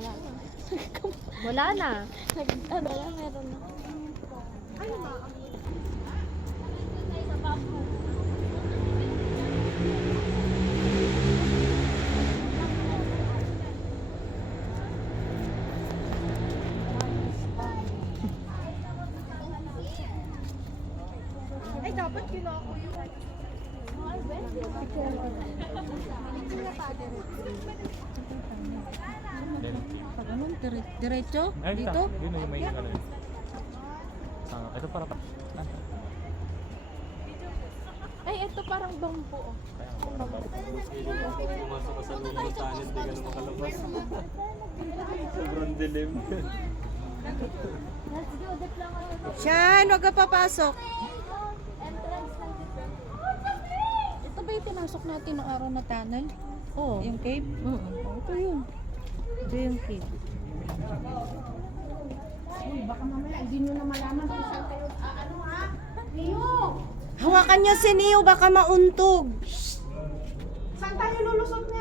wala na. Wala na. Wala, meron na. Ay, dapat kinako yun. Pag anong diretso? Ay, Dito? Yun yung may ano yun. Ito para pa. Ay, ito parang bangko. Oh. Pumasok ka sa loob ng tunnel, di ka na makalabas. Sobrang dilim. Shan, wag ka papasok. Ito ba yung pinasok natin ng araw na tunnel? Oo. Yung cave? Oo. Ito yun. Ito yung cave. Hawakan niya si Neo, baka mauntog. Saan tayo lulusot niya?